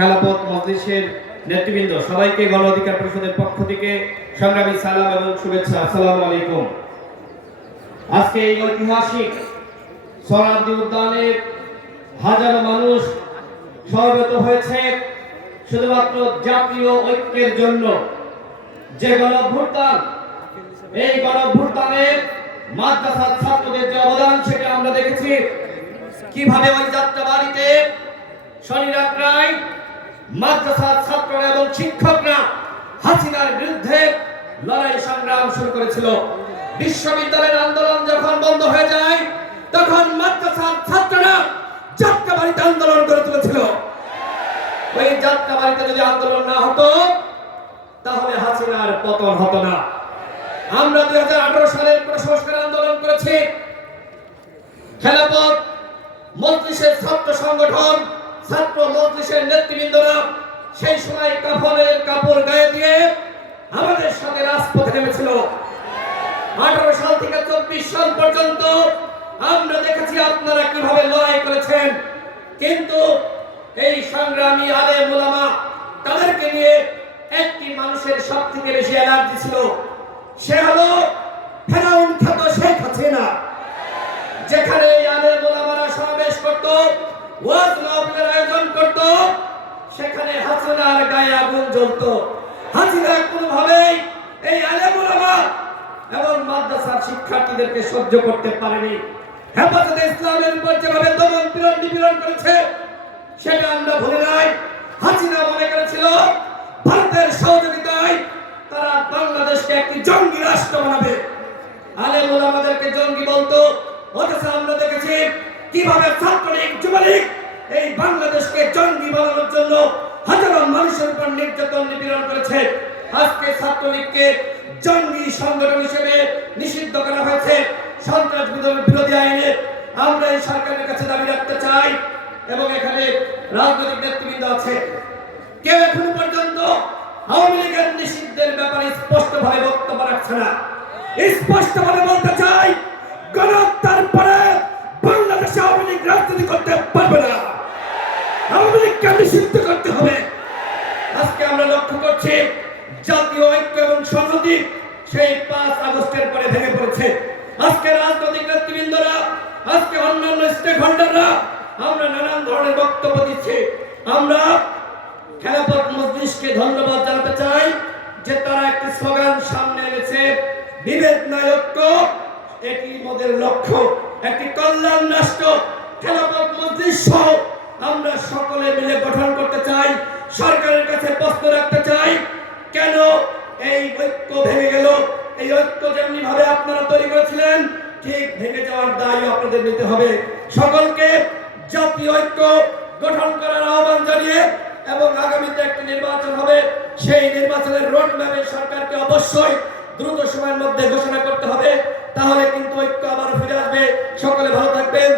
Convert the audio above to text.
খেলাপথ মজলিসের নেতৃবৃন্দ, সবাইকে গণ অধিকার পরিষদের পক্ষ থেকে সংগ্রামী সালাম এবং শুভেচ্ছা। আসসালামু আলাইকুম। আজকে এই ঐতিহাসিক সোহরাওয়ার্দী উদ্যানে হাজারো মানুষ সমবেত হয়েছে শুধুমাত্র জাতীয় ঐক্যের জন্য। যে গণঅভ্যুত্থান, এই গণঅভ্যুত্থানে মাদ্রাসার ছাত্রদের যে অবদান, সেটা আমরা দেখেছি কিভাবে ওই যাত্রাবাড়িতে শনি রাত্রায় মাদ্রাসার ছাত্ররা এবং শিক্ষকরা হাসিনার বিরুদ্ধে লড়াই সংগ্রাম শুরু করেছিল। বিশ্ববিদ্যালয়ের আন্দোলন যখন বন্ধ হয়ে যায়, তখন মাদ্রাসার ছাত্ররা যাত্রাবাড়িতে আন্দোলন করে তুলেছিল। ওই যাত্রাবাড়িতে যদি আন্দোলন না হতো, তাহলে হাসিনার পতন হতো না। আমরা 2018 সালের সংস্কার আন্দোলন করেছি। খেলাপথ মজলিসের ছাত্র সংগঠন, ছাত্র মজলিসের নেতৃবৃন্দরা সেই সময় কাফনের কাপড় গায়ে দিয়ে আমাদের সাথে রাজপথে নেমেছিল। 18 সাল থেকে 24 সাল পর্যন্ত আমরা দেখেছি আপনারা কিভাবে লড়াই করেছেন। কিন্তু এই সংগ্রামী আলেম উলামা, তাদেরকে নিয়ে একটি মানুষের সব থেকে বেশি এনার্জি ছিল, সে হলো ফেরাউন খ্যাত শেখ হাসিনা। যেখানে এই আলেম উলামারা সমাবেশ করত, ওয়াজ মাহফিলের আয়োজন করত, সেখানে হাসিনার গায়ে আগুন জ্বলত। হাসিনা কোনোভাবেই এই আলেম উলামা এবং মাদ্রাসার শিক্ষার্থীদেরকে সহ্য করতে পারেনি। হেফাজতে ইসলামের উপর যেভাবে দমন পীড়ন নিপীড়ন করেছে, সেটা আমরা ভুলে নাই। হাসিনা মনে করেছিল ভারতের সহযোগিতায় তারা বাংলাদেশকে একটি জঙ্গি রাষ্ট্র বানাবে। আলেম ওলামাদেরকে জঙ্গি বলতো, অথচ আমরা দেখেছি কিভাবে ছাত্রলীগ, যুবলীগ এই বাংলাদেশকে জঙ্গি বানানোর জন্য হাজারো মানুষের উপর নির্যাতন নিপীড়ন করেছে। আজকে ছাত্রলীগকে জঙ্গি সংগঠন হিসেবে নিষিদ্ধ করা হয়েছে সন্ত্রাস বিরোধী আইনে। আমরা এই সরকারের কাছে দাবি রাখতে চাই, এবং এখানে রাজনৈতিক নেতৃবৃন্দ আছে, কেউ এখনো পর্যন্ত আওয়ামী লীগের নিষিদ্ধের ব্যাপারে স্পষ্টভাবে বক্তব্য রাখছে না। স্পষ্টভাবে বলতে চাই, গণহত্যার পরে বাংলাদেশে আওয়ামী লীগ রাজনীতি করতে পারবে না। আওয়ামী লীগকে নিষিদ্ধ করতে হবে। আজকে আমরা লক্ষ্য করছি জাতীয় ঐক্য এবং সংহতি সেই 5 আগস্টের পরে ভেঙে পড়েছে। আজকে রাজনৈতিক নেতৃবৃন্দরা, আজকে অন্যান্য স্টেক হোল্ডাররা আমরা নানান ধরনের বক্তব্য দিচ্ছি। আমরা খেলাপথ মজলিসকে ধন্যবাদ জানাতে চাই যে তারা একটি স্লোগান সামনে এনেছে, বিভেদ নয় ঐক্য, এটি মোদের লক্ষ্য, একটি কল্যাণ রাষ্ট্র। খেলাপথ মজলিস সহ আমরা সকলে মিলে গঠন করতে চাই। সরকারের কাছে প্রশ্ন রাখতে চাই, কেন এই ঐক্য ভেঙে গেল? এই ঐক্য যেমনি ভাবে আপনারা তৈরি করেছিলেন, ঠিক ভেঙে যাওয়ার দায়ও আপনাদের নিতে হবে। সকলকে জাতীয় ঐক্য গঠন করার আহ্বান জানিয়ে, এবং আগামীতে একটি নির্বাচন হবে, সেই নির্বাচনের রোড ম্যাপে সরকারকে অবশ্যই দ্রুত সময়ের মধ্যে ঘোষণা করতে হবে। তাহলে কিন্তু ঐক্য আবার ফিরে আসবে। সকলে ভালো থাকবেন।